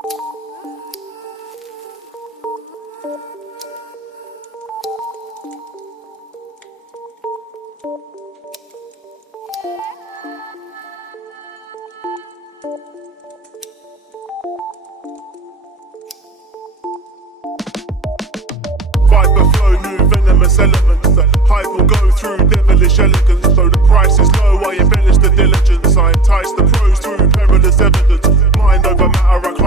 Viper flow, new venomous elements. The hype will go through devilish elegance. Though the price is low, I embellish the diligence. I entice the pros through perilous evidence. Mind over matter, I